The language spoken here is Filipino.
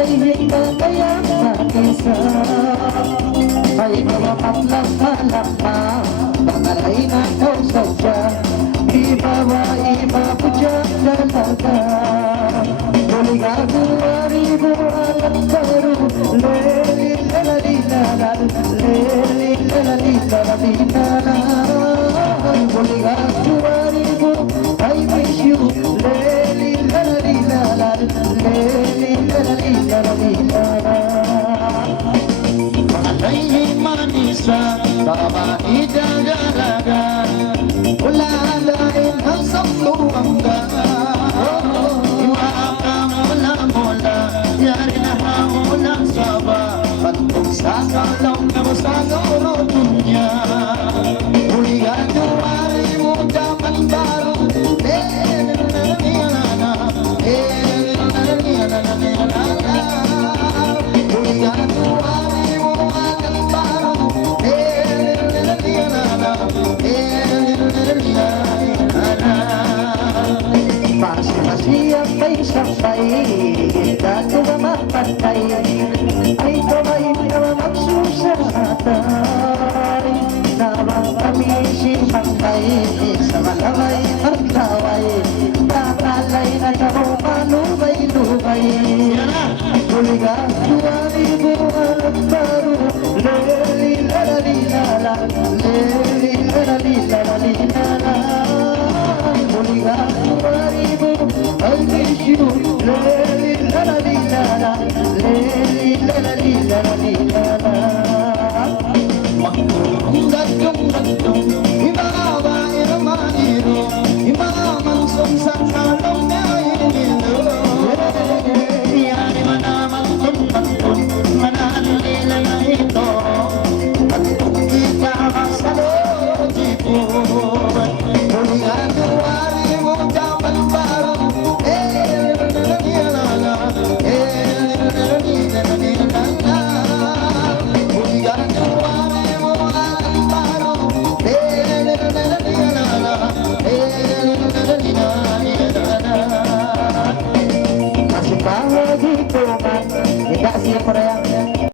ay hinagaya mag-isa. Ay mapapaglampa-lampa, pangalay na ikaw sadya. Iba po dyan talaga. Buligado-ari mo alam pero lelilalalinalal, lelilalalinalal. Buligado-ari mo I miss you, lelilalalinalal, lelilalalinalal. Pangalay manisa, babae dagalaga, wala lain ang samluangga. Iwakang mula-mula, yari na hamulang saba, pantong sa kalaw na masagaw rotunya. Buligado ari mo dapat baro, buligado ari mo dapat baro, Masih ay sampay, dito ba mapantay, ay kamay na magsusatay. Namang kami simpantay, sa malamay pagtaway, takalay na kamo malumay-lumay. Buligado ari mo alam baro, lelilalalinala, lelilalalinala. Buligado ari mo I miss you, lelilalalinala, lelilalalinala. Magtulong-gatong, ibabae naman iro, imamangsong sa kala.